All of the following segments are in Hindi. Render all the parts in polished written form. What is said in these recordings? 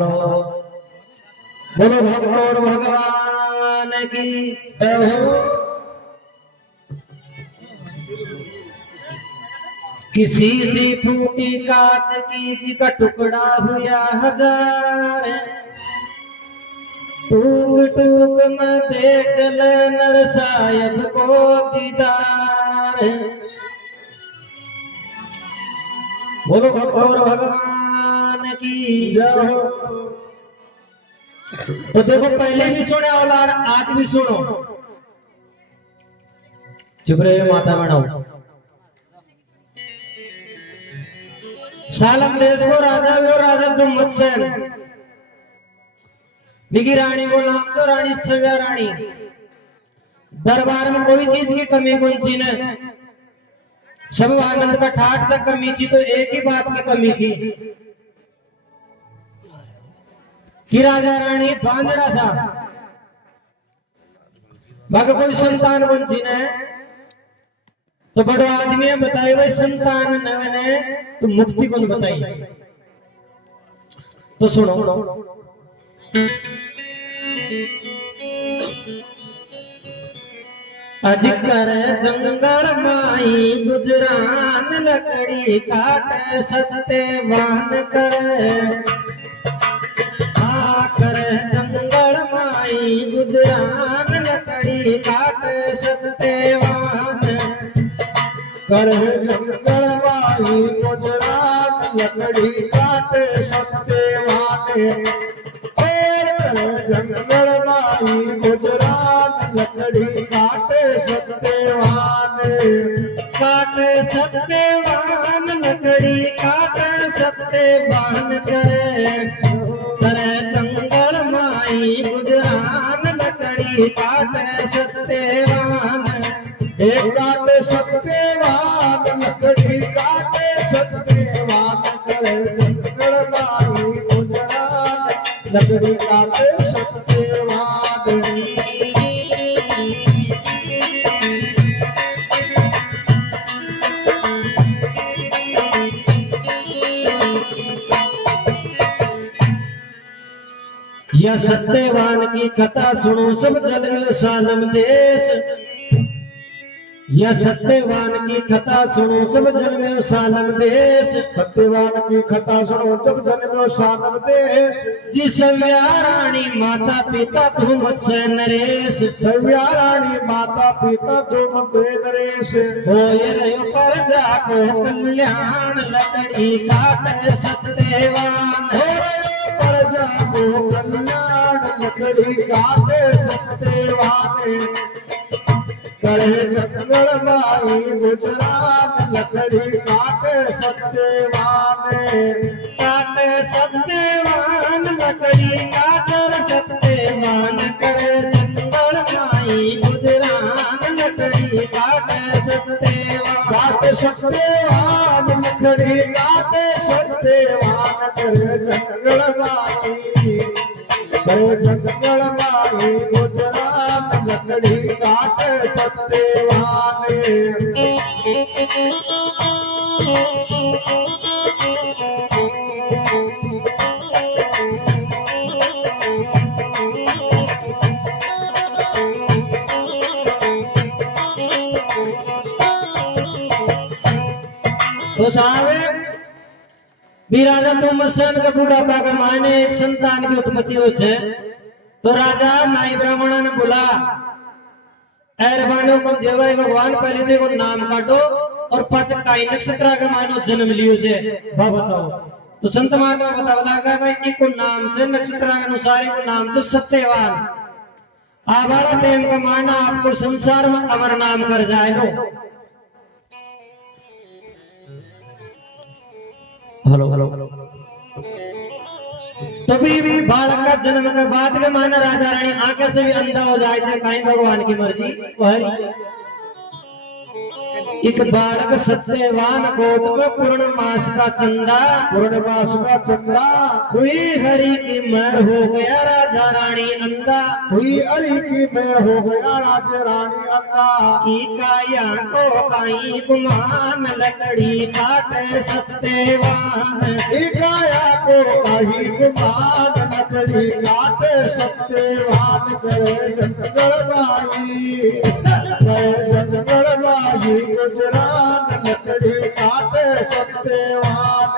हेलो बोलो भगवान भगवान की जय हो। किसी सी फूटी कांच की जी का टुकड़ा हुआ हजार, टूक टूक में देख ले नर साहिब को दीदार। बोलो भगवान भगवान की जय हो। तो देखो पहले भी सुने और आज भी सुनो। चुप रहे माता बनाओ। सालम देश को राजा वो राजा दुम्मतसेन, निगी रानी को नाम तो रानी सव्या रानी। दरबार में कोई चीज की कमी गुंजी न, सब आनंद का ठाट तक कमी थी। तो एक ही बात की कमी थी कि राजा रानी बांझड़ा था, बाकी कोई संतान गुंजी न। तो बड़ो आदमी बताए भाई संतान न बने तो मुक्ति कौन बताई। तो सुनो। अजकर जंगल माई गुजरान, लकड़ी काट सत्यवान करे। आकर जंगल माई गुजरान, लकड़ी काट सत्यवान कर। जंगल माई गुजरान, लकड़ी काट सत्यवान। जंगल माई गुजरात, लकड़ी काटे सत्यवान। काटे सत्यवान, लकड़ी काटे सत्यवान करे। करे जंगल माई गुजरात, लकड़ी काटे सत्यवान। एक काटे सत्यवान, लकड़ी काटे सत्यवान करे। जंगल माई गुजरात, लकड़ी काटे सत्यवान। यह सत्यवान की कथा सुनो सब जल में सालम देश। यह सत्यवान की कथा सुनो सब जल में सालम देश। सत्यवान की कथा सुनो सब जल में सालम देश। जी सव्या रानी माता पिता तुम से नरेश। सव्या रानी माता पिता तुम से नरेश। होए रहो प्रजा को कल्याण, लकड़ी काटे सत्यवान। हो रहो प्रजा को कल्याण, लकड़ी काटे सत्यवान। करे जंगल माई गुजरात, लकड़ी काटे सत्यवान। काटे सत्यवान, लकड़ी काटे सत्यवान करे। जंगल माई गुजरात, लकड़ी काटे सत्यवान। काटे सत्यवान, लकड़ी काटे सत्यवान करे। जंगल माई करे जंगल माई गुजरात, लकड़ी काटे सत्यवान। तो साहब भी राजा दुम्मतसेन का बुढ़ापा का मायने एक संतान की उत्पत्ति हो छे। तो राजा नाई ब्राह्मण ने बोला एरबानो कम जेवाई भगवान पहले देखो नाम काटो और पच काई नक्षत्र का मानो जन्म लियो छे बा बताओ। तो संत महात्मा बतावा लगा भाई इको नाम छे नक्षत्र के अनुसार इको नाम छे सत्यवान। आवारा टाइम का मायना आपको संसार में अमर नाम कर जाएगा। Hello hello. तभी बालक का जन्म के बाद के माना राजा रानी आंखें से भी अंधा हो जाए थे। कहीं भगवान की मर्जी एक बालक सत्यवान गौतम पूर्णमास का चंदा, पूर्णमास का चंदा, हुई हरि की महर हो गया राजा रानी अंधा, हुई हरि की मेहर हो गया राजे रानी अंधा। की काया को काई गुमान लकड़ी काटे सत्यवान, काया को कही गुमान लकड़ी काटे सत्यवान, करे जंगल बाई, करे जंगल बाई गुजरात लकड़ी काटे सत्यवान,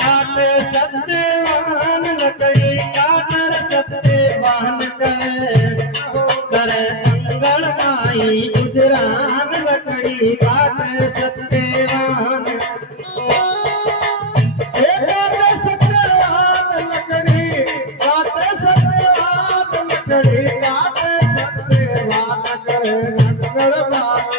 काटे सत्यवान लकड़ी काटर सत्यवान करे जंगल माई गुजरान लकड़ी काटे सत्यवान, काटे सत्यवान लकड़ी काटे सत्यवान लकड़ी काटे सत्यवान, करे जंगल बाई,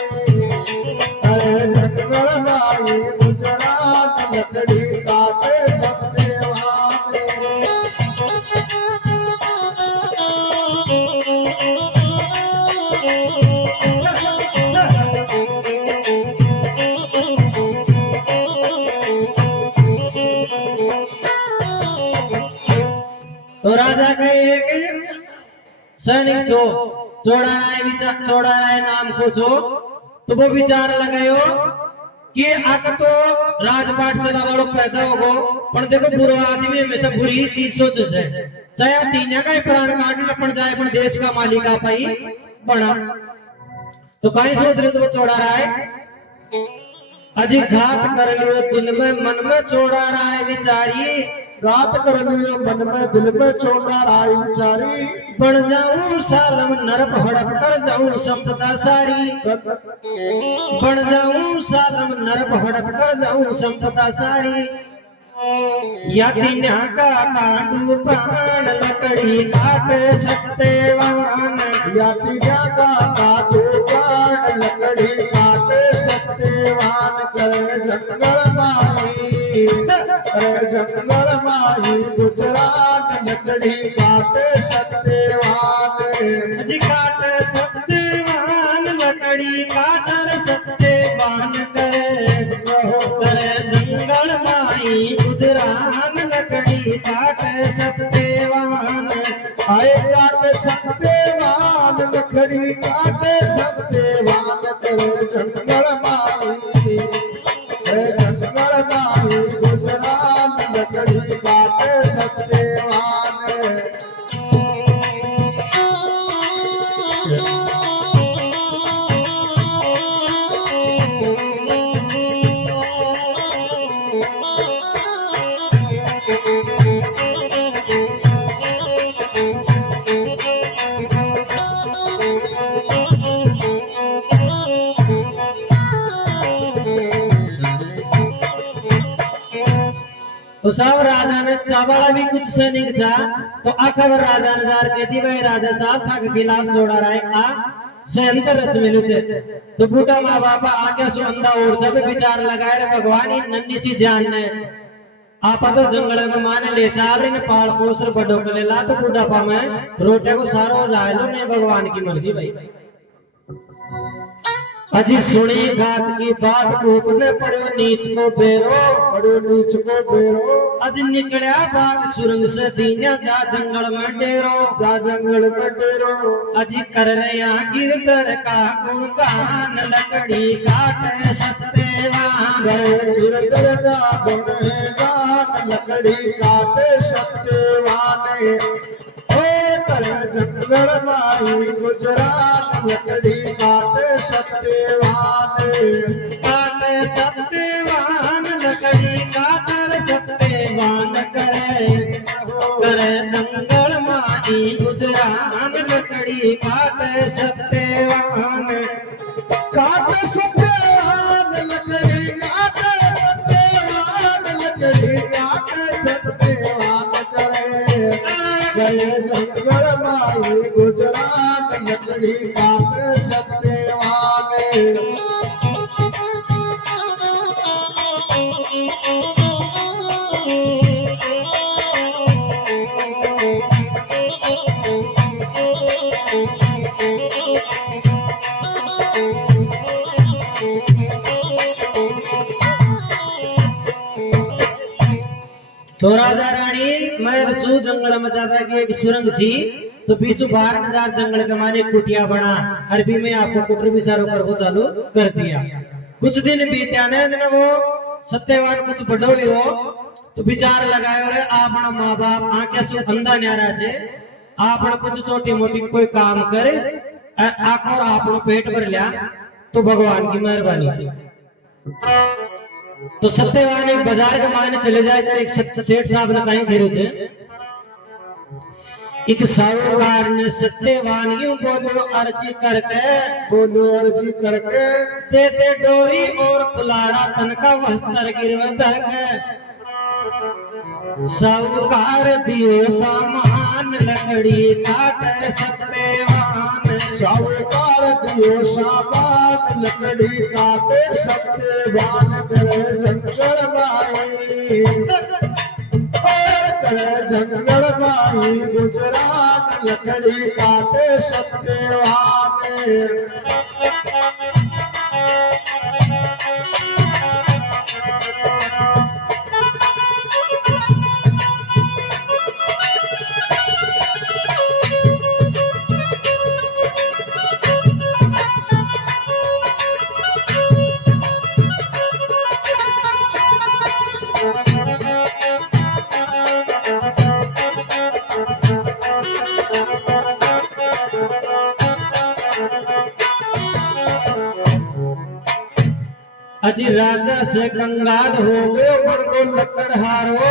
करे जंगल बाई गुजरात लकड़ी काटे सत्यवान। तो राजा कहे कि सैनिक जो चोड़ा राय नाम को जो, तो वो विचार लगायो कि आक तो राजपाट चला वालों पैदा होगो, पर देखो बुरा आदमी हमेशा बुरी ही चीज सोचे से, चाहे तीन का ही प्राण काटना पड़ जाए पर देश का मालिक आ पाई बना। तो कहीं सोच रहे तो वो चोड़ा राय अजी घात कर लियो दिल में मन में चोड़ा राय विचारी, घात कर लियो मन में दिल में चोड़ा राय विचारी, बन जाऊं सालम नरप हड़प कर जाऊं संपदा सारी, बन जाऊं सालम नरप हड़प कर जाऊं संपदा सारी, यदि का काटू प्राण लकड़ी काटे सत्यवान, यदि का काटू प्राण लकड़ी काटे सत्यवान, करे जंगल माई, करे जंगल माई गुजरात लकड़ी काटे सत्यवान, जी काटे सत्यवान लकड़ी काटर सत्यवान करे जंगल माई गुजरान लकड़ी काटे सत्यवान, आए काटे सत्यवान लकड़ी काटे सत्यवान, करे जंगल माई, करे जंगल माई गुजरात लकड़ी काटे सत्यवान। तो सब राजा ने चावड़ा भी कुछ सैनिक था, तो अखबर राजा ने जार कहती भाई राजा साहब था के खिलाफ जोड़ा रहा है आ सेंटर रच मिलू थे। तो बूटा माँ बापा आके सुंदा और जब विचार लगाए रे भगवान ही नन्नी सी जान ने आपा तो जंगल में माने ले चावरे ने पाल पोसर बड़ो के ले ला, तो बुढ़ापा में रोटे को सारो हो जाए लो नहीं भगवान की मर्जी भाई। अजी सुनी घात की बात ऊपने पड़ो नीच को बेरो, पड़ो नीच को बेरो, अज निकलिया बाग सुरंग से दीना जा जंगल में डेरो, जा जंगल में डेरो, अजी कर रहा गिरधर का गुणगान लकड़ी काटे सत्यवान, गिरधर का गुणगान लकड़ी काटे सत्यवान, करे जंगल माई गुजरात लकड़ी काटे सत्यवान, काटे सत्यवान लकड़ी काटर सत्यवान करे जंगल माई गुजरात लकड़ी काटे सत्यवान, काटे सत्यवान लकड़ी काटे सत्यवान, लकड़ी काटे सत्यवान, करे जंगल माई गुजरात लकड़ी काटे सत्यवान। तो राजा रानी महल सु जंगल में जाता कि एक सुरंग थी तो बीसु 12,000 जंगल के माने कुटिया बना। अरबी में आपको कुटर भी सारो कर वो चालू कर दिया। कुछ दिन बीत्या ने वो सत्यवान कुछ बड़ो हो तो विचार लगायो रे अपना माँ बाप आंखें सु अंधा न्यारा छे आपने कुछ छोटी मोटी कोई काम करे आखो आपनो पेट भर लिया तो भगवान की मेहरबानी से। तो सत्यवान एक बाजार के मायने चले जाए जरा एक सेठ साहब ने कहीं घेरो छे एक साहूकार ने सत्यवान यूं बोलो अर्जी करके दे दे डोरी और कुलाड़ा तनका वस्त्र गिरवे धर के साहूकार दियो सामान लकड़ी काटे सत्यवान साहूकार दियो सामान लकड़ी काटे सत्यवान करे जंगल माई जंगल माई गुजरात लकड़ी काटे सत्यवान। अजी राजा से कंगाल हो गयो बड़गो लकड़हारो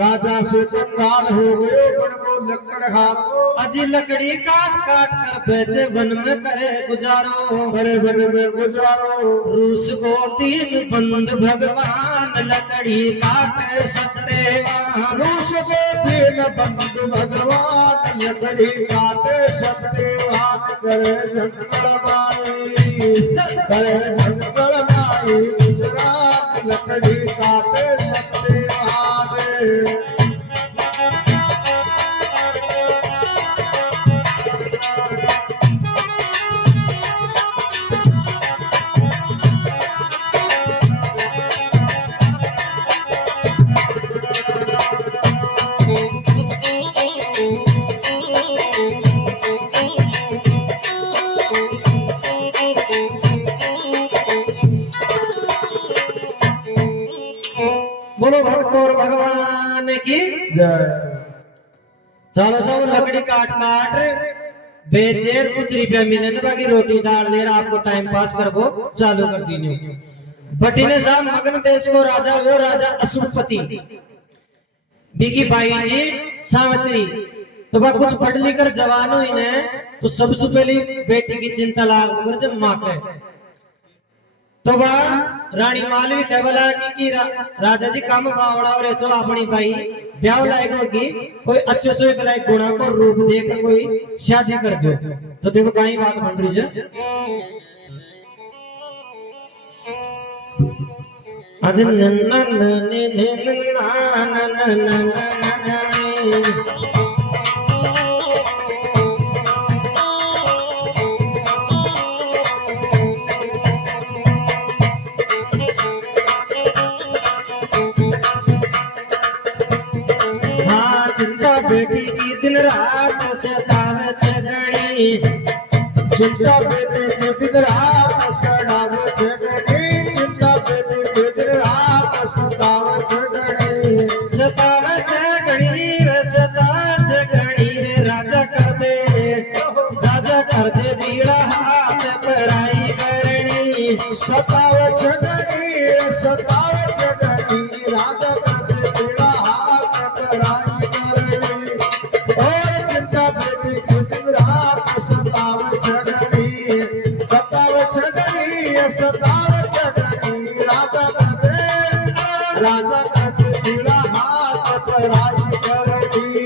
राजा से कंगाल हो गयो बड़गो लकड़हारो अजी लकड़ी काट काट कर बेचे वन में करे गुजारो करे वन में गुजारो रूस को तीन बंद भगवान लकड़ी काटे सत्यवान रूस को तीन बंद भगवान लकड़ी काटे सत्यवान करे जंगल माई गुजरात लकड़ी काटे सत्यवान। बोलो भक्त और भगवान की जय। चलो सब लकड़ी काट काट बेचे कुछ रुपया मिले ना बाकी रोटी दाल ले आपको टाइम पास करबो चालू कर दीने। बटीने साहब मगन देश को राजा वो राजा अशुभपति बीकी बाई जी सावित्री तो वह कुछ पढ़ लिख कर जवान हुई ने तो सबसे पहली बेटी की चिंता लाग कर जब माँ के तो वह रानी मालवी कह बोला कि राजा जी काम बावड़ा और जो अपनी भाई ब्याह लायक की कोई अच्छे से एक लायक गुणा को रूप देकर कोई शादी कर दो। तो देखो कहीं बात बन रही है आज नन्ना नन्ने चिंता बेटी की दिन रात सतावे छे घड़ी चिंता बेटी की दिन रात सतावे छे घड़ी चिंता बेटी की दिन रात सतावे छे घड़ी रे राजा कर दे बीड़ा हाथ पराई करनी सतावे छे घड़ी राजा कर दे बीड़ा हाथ पराई करनी और चिंता बेटी की दिन रात सतावे छे घड़ी राजा कर दे बीड़ा हाथ पराई करनी।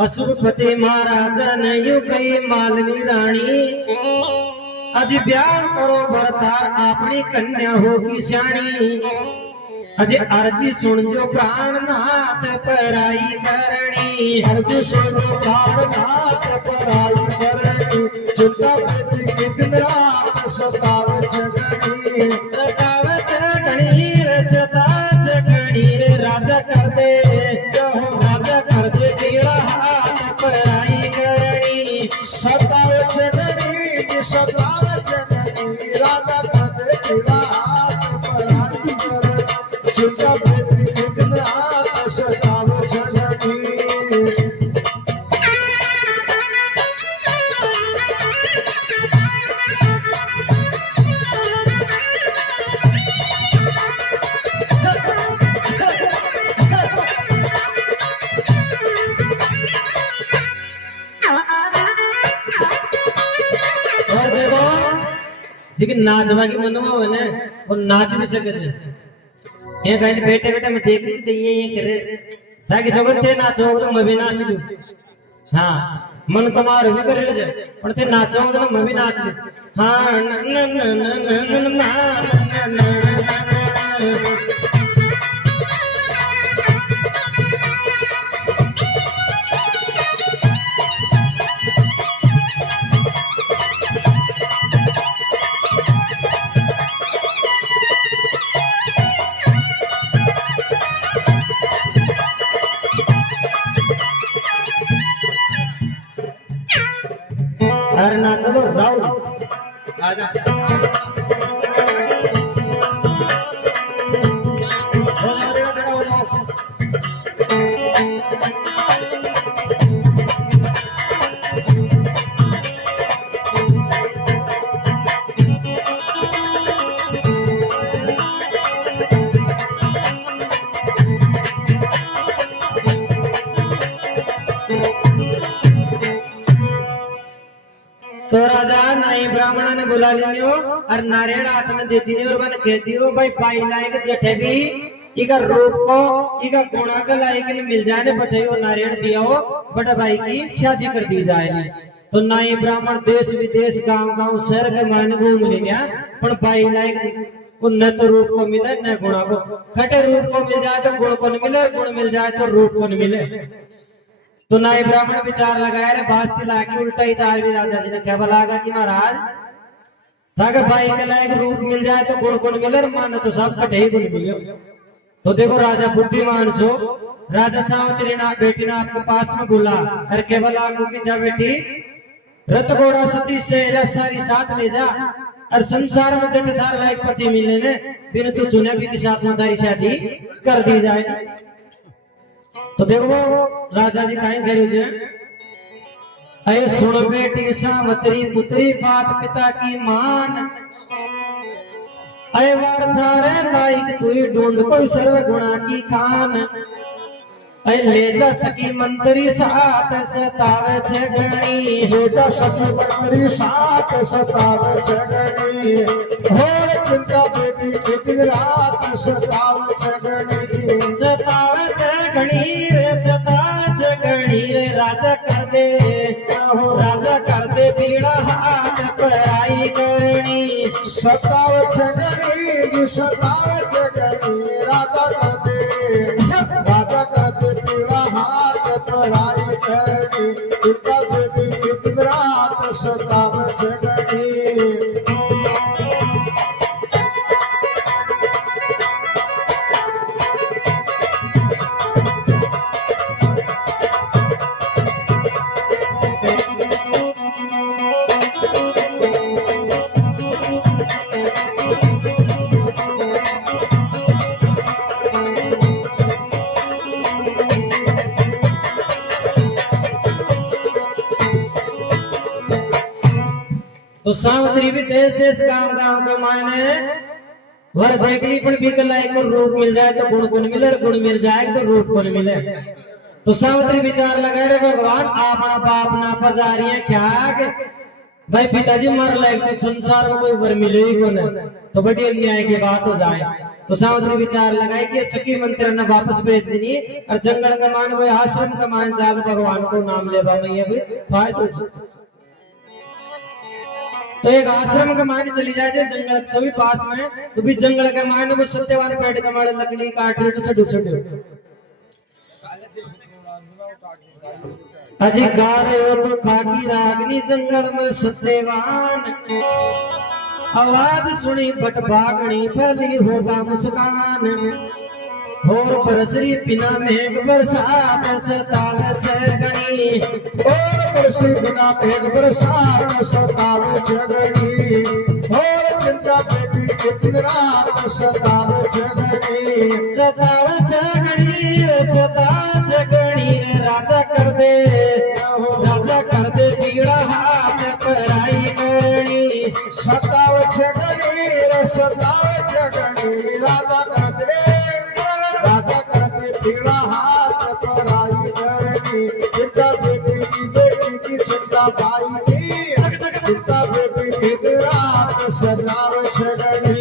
अशुभपति महाराजा ने यू कही मालवी रानी अज ब्याह करो भरतार अपनी कन्या होगी श्याणी अज अर्जी सुन जो प्राण नाथ पराई करनी अर्जी सुन जो प्राण नाथ पराई करनी चिंता बेटी की दिन रात सताव छगनी रे सता छगनी रे राजा कर दे पीड़ा हाथ पराई करनी सताव छगनी जी सताव छगनी राजा कर दे पीड़ा हाथ पराई करनी चिंता बेटी की दिन रात सताव छगनी लेकिन नाचवा की मन में ने वो नाच भी सके थे ये कहीं बेटे बेटे मैं देख रही थी ये करे ताकि सगन ते नाचो तो मैं भी नाच लूं हां मन तुम्हारो भी करे जे पण ते नाचो तो मैं भी नाच लूं हां न न न न न अरे नाचो राहुल आजा हो जाओ तो राजा नाई ब्राह्मणा ने बुला लियो और नारियल हाथ में दे दियो और मैंने कह दियो भाई पाई लायक जठे भी इका रूप को इका गुणा का लायक ने मिल जाए ने बटे वो नारियल दिया हो बड़ा भाई की शादी कर दी जाए तो नाई ब्राह्मण देश विदेश गांव गांव शहर के मान घूम लिया पर पाई लायक को न तो रूप को मिले न गुणा को खटे रूप को मिल जाए तो गुण को न मिले गुण मिल जाए तो रूप को न मिले तो नाई ब्राह्मण विचार लगाया रे बास्ती लाके उल्टा ही चार भी राजा जी ने क्या बोलागा कि महाराज ताकि भाई के लायक रूप मिल जाए तो गुण गुण मिले मान तो सब कटे ही गुण मिले तो देखो राजा बुद्धिमान छो राजा सावंतरी ना बेटी ना आपके पास में बुला और के बोला कि जा बेटी रथ घोड़ा सती से सारी साथ ले जा और संसार में जटधार लायक पति मिलने ने बिन तू चुने भी के साथ में तारी शादी कर दी जाए तो देखो राजा जी कहीं करे जे अरे सुन बेटी सावत्री पुत्री बात पिता की मान अरे वारधारे लायक तू ही ढूंढ कोई सर्व गुणा की खान अरे ले जा सकी मंत्री साथ सतावे छगनी ले जा सकी मंत्री साथ सतावे छगनी हो चिंता बेटी की दिन रात सतावे छगनी सतावे छगनी रे राजा कर दे हो राजा कर दे पीड़ा हाथ पराई करनी सतावे छगनी जी सतावे छगनी राजा कर दे पीड़ा हाथ पराई करनी चिंता बेटी की दिन रात सतावे छगनी तो सावत्री भी देश देश गांव गांव का मायने वर देख ली पण भी लायक को रूप मिल जाए तो गुण गुण मिले गुण मिल जाए तो रूप गुण मिले तो सावत्री विचार लगा रे भगवान अपना बाप ना पजारिया क्या के भाई पिताजी मर लायक तो संसार में कोई वर मिले ही को तो बड़ी अन्याय की बात हो जाए तो सावित्री विचार लगाए कि सखी मंत्र ने वापस भेज देनी और जंगल का मान कोई आश्रम का मान चाल भगवान को नाम लेवा में ये भी फायदा छे। तो एक आश्रम का मान चली जाए जंगल छवि पास में तो भी जंगल का मान वो सत्यवान पेड़ का मारे लकड़ी काट रहे तो छड़ो छड़ो अजी गा रहे हो तो खाकी रागनी जंगल में सत्यवान आवाज सुनी बट बागनी फैली होगा मुस्कान और बरसरी बिना मेघ बरसात सतावे छे गणी और बरसी बिना मेघ बरसात सतावे छे गणी और चिंता बेटी की दिन रात सतावे छे गणी सतावे छे गणी सतावे छे गणी राजा कर दे पीड़ा हाथ पराई करनी सतावे छे गणी सतावे छे गणी राजा करते पीड़ा हाथ पराई करनी चिंता बेटी की चिंता भाई की चिंता बेटी की रात सतावे छे गणी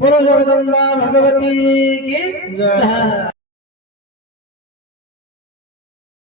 बोलो जगदम्बा भगवती की जय।